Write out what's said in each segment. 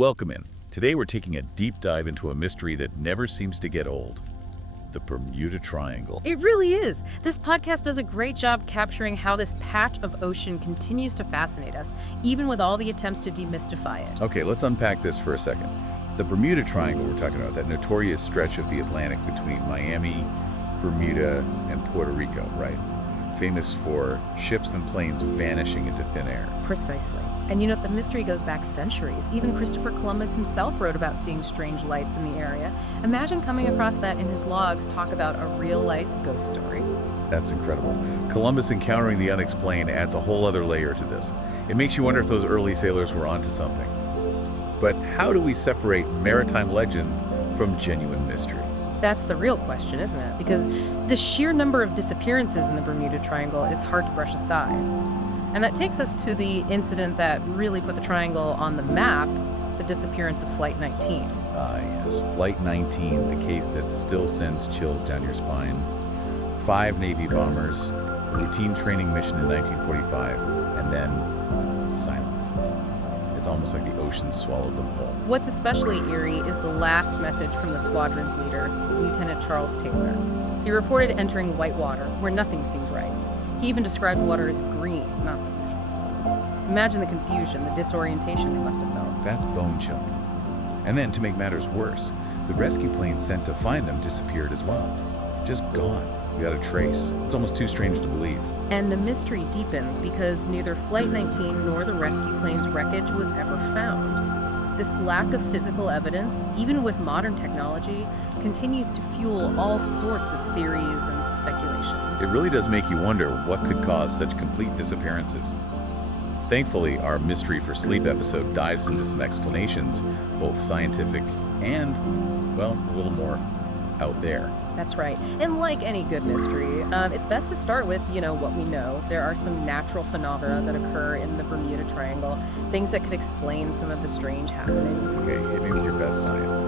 Welcome in. Today we're taking a deep dive into a mystery that never seems to get old. The Bermuda Triangle. It really is. This podcast does a great job capturing how this patch of ocean continues to fascinate us, even with all the attempts to demystify it. Okay, let's unpack this for a second. The Bermuda Triangle we're talking about, that notorious stretch of the Atlantic between Miami, Bermuda, and Puerto Rico, right? Famous for ships and planes vanishing into thin air. Precisely. And the mystery goes back centuries. Even Christopher Columbus himself wrote about seeing strange lights in the area. Imagine coming across that in his logs, talk about a real-life ghost story. That's incredible. Columbus encountering the unexplained adds a whole other layer to this. It makes you wonder if those early sailors were onto something. But how do we separate maritime legends from genuine mystery? That's the real question, isn't it? Because the sheer number of disappearances in the Bermuda Triangle is hard to brush aside. And that takes us to the incident that really put the triangle on the map, the disappearance of Flight 19. Yes, Flight 19, the case that still sends chills down your spine. 5 Navy bombers, routine training mission in 1945, and then silence. It's almost like the ocean swallowed them whole. What's especially eerie is the last message from the squadron's leader, Lieutenant Charles Taylor. He reported entering white water, where nothing seemed right. He even described water as green, not blue. Imagine the confusion, the disorientation they must have felt. That's bone-chilling. And then, to make matters worse, the rescue plane sent to find them disappeared as well. Just gone, without a trace. It's almost too strange to believe. And the mystery deepens because neither Flight 19 nor the rescue plane's wreckage was ever found. This lack of physical evidence, even with modern technology, continues to fuel all sorts of theories and speculation. It really does make you wonder what could cause such complete disappearances. Thankfully, our Mystery for Sleep episode dives into some explanations, both scientific and, well, a little more out there. That's right. And like any good mystery, it's best to start with, what we know. There are some natural phenomena that occur in the Bermuda Triangle, things that could explain some of the strange happenings. Okay, hit me with your best science.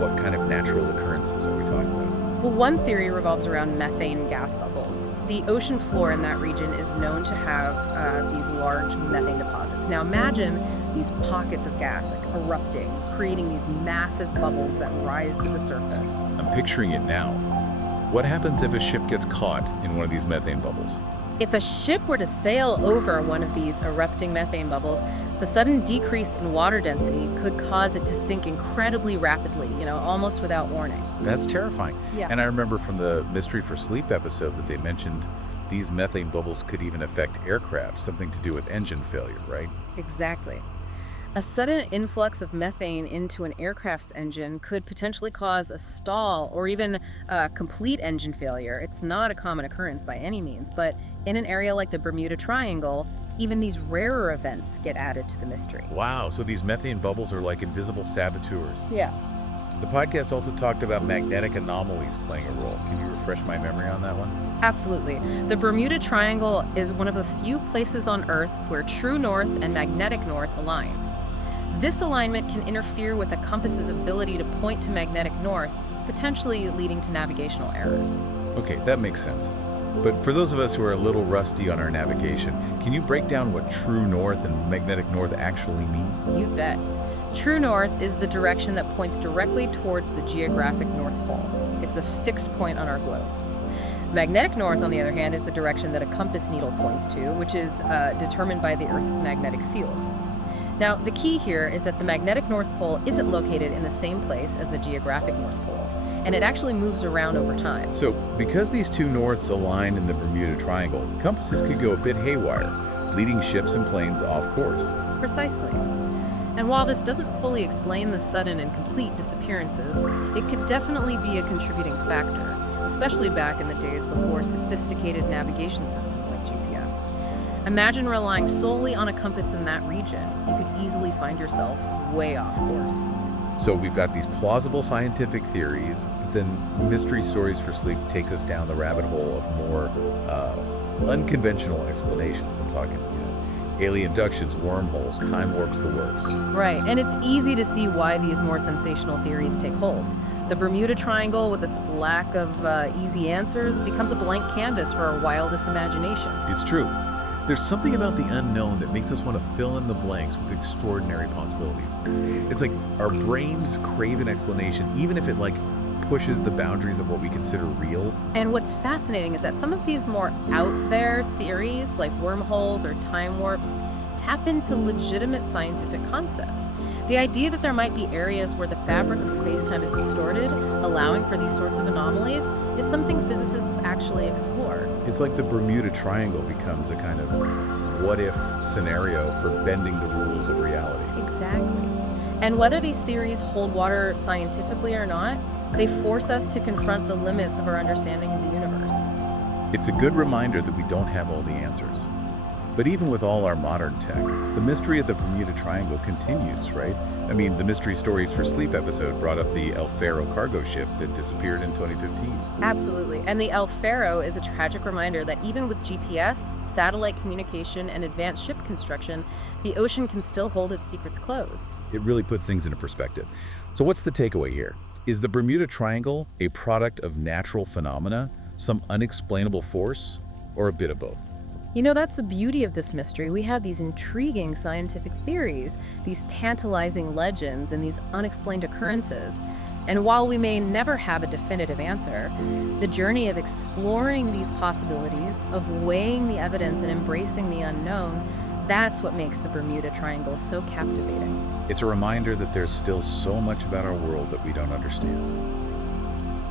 What kind of natural occurrences are we talking about? Well, one theory revolves around methane gas bubbles. The ocean floor in that region is known to have these large methane deposits. Now imagine these pockets of gas erupting, creating these massive bubbles that rise to the surface. I'm picturing it now. What happens if a ship gets caught in one of these methane bubbles? If a ship were to sail over one of these erupting methane bubbles, the sudden decrease in water density could cause it to sink incredibly rapidly, almost without warning. That's terrifying. Yeah. And I remember from the Mystery for Sleep episode that they mentioned these methane bubbles could even affect aircraft, something to do with engine failure, right? Exactly. A sudden influx of methane into an aircraft's engine could potentially cause a stall or even a complete engine failure. It's not a common occurrence by any means, but in an area like the Bermuda Triangle, even these rarer events get added to the mystery. Wow, so these methane bubbles are like invisible saboteurs. Yeah. The podcast also talked about magnetic anomalies playing a role. Can you refresh my memory on that one? Absolutely. The Bermuda Triangle is one of the few places on Earth where true north and magnetic north align. This alignment can interfere with a compass's ability to point to magnetic north, potentially leading to navigational errors. Okay, that makes sense. But for those of us who are a little rusty on our navigation, can you break down what true north and magnetic north actually mean? You bet. True north is the direction that points directly towards the geographic North Pole. It's a fixed point on our globe. Magnetic north, on the other hand, is the direction that a compass needle points to, which is determined by the Earth's magnetic field. Now, the key here is that the magnetic North Pole isn't located in the same place as the geographic North Pole, and it actually moves around over time. So, because these two norths align in the Bermuda Triangle, compasses could go a bit haywire, leading ships and planes off course. Precisely. And while this doesn't fully explain the sudden and complete disappearances, it could definitely be a contributing factor, especially back in the days before sophisticated navigation systems like GPS. Imagine relying solely on a compass in that region. You could easily find yourself way off course. So we've got these plausible scientific theories, but then Mystery Stories for Sleep takes us down the rabbit hole of more unconventional explanations. I'm talking, alien abductions, wormholes, time warps, the works. Right, and it's easy to see why these more sensational theories take hold. The Bermuda Triangle, with its lack of easy answers, becomes a blank canvas for our wildest imaginations. It's true. There's something about the unknown that makes us want to fill in the blanks with extraordinary possibilities. It's like our brains crave an explanation, even if it pushes the boundaries of what we consider real. And what's fascinating is that some of these more out there theories, like wormholes or time warps, tap into legitimate scientific concepts. The idea that there might be areas where the fabric of space-time is distorted, allowing for these sorts of anomalies, is something physicists actually explore. It's like the Bermuda Triangle becomes a kind of what-if scenario for bending the rules of reality. Exactly. And whether these theories hold water scientifically or not, they force us to confront the limits of our understanding of the universe. It's a good reminder that we don't have all the answers. But even with all our modern tech, the mystery of the Bermuda Triangle continues, right? I mean, the Mystery Stories for Sleep episode brought up the El Faro cargo ship that disappeared in 2015. Absolutely. And the El Faro is a tragic reminder that even with GPS, satellite communication, and advanced ship construction, the ocean can still hold its secrets close. It really puts things into perspective. So what's the takeaway here? Is the Bermuda Triangle a product of natural phenomena, some unexplainable force, or a bit of both? You know, that's the beauty of this mystery. We have these intriguing scientific theories, these tantalizing legends, and these unexplained occurrences. And while we may never have a definitive answer, the journey of exploring these possibilities, of weighing the evidence and embracing the unknown, that's what makes the Bermuda Triangle so captivating. It's a reminder that there's still so much about our world that we don't understand.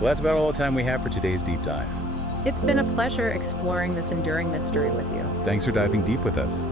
Well, that's about all the time we have for today's deep dive. It's been a pleasure exploring this enduring mystery with you. Thanks for diving deep with us.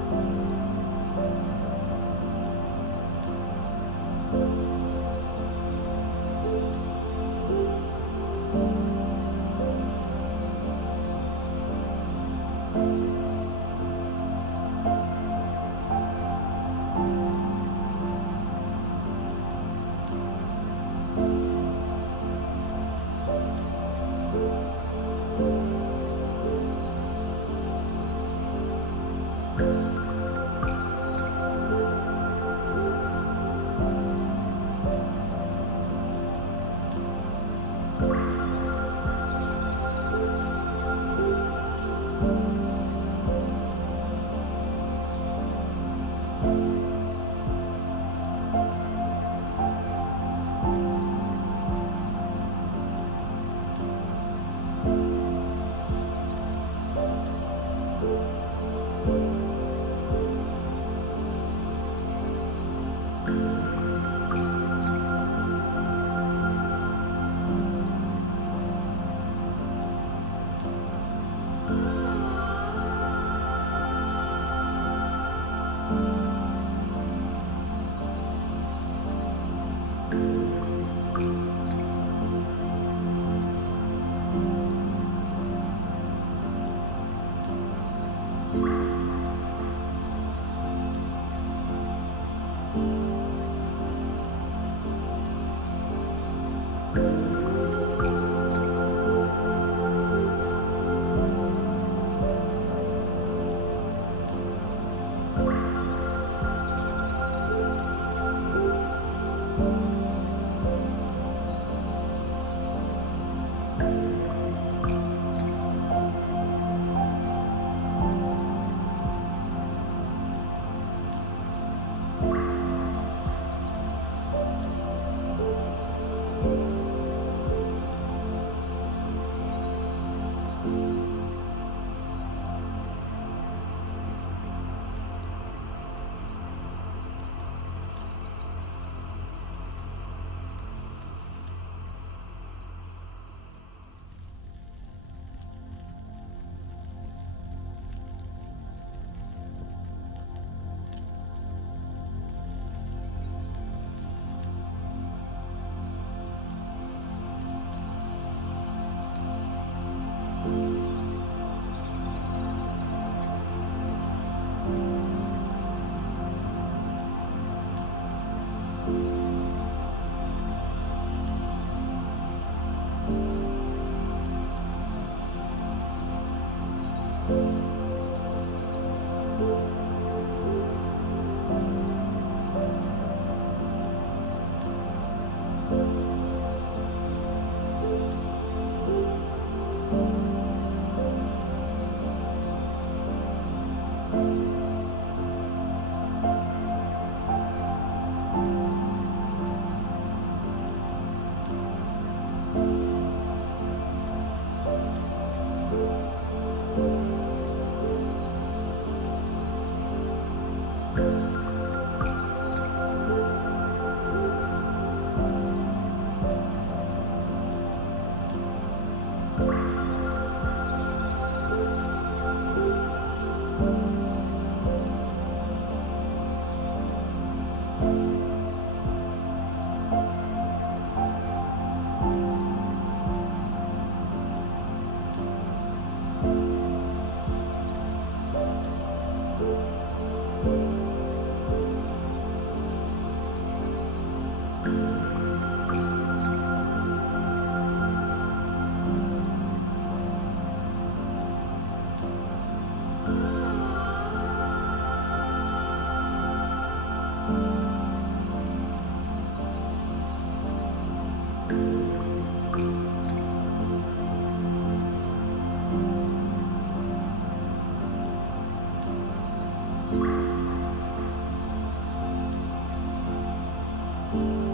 you.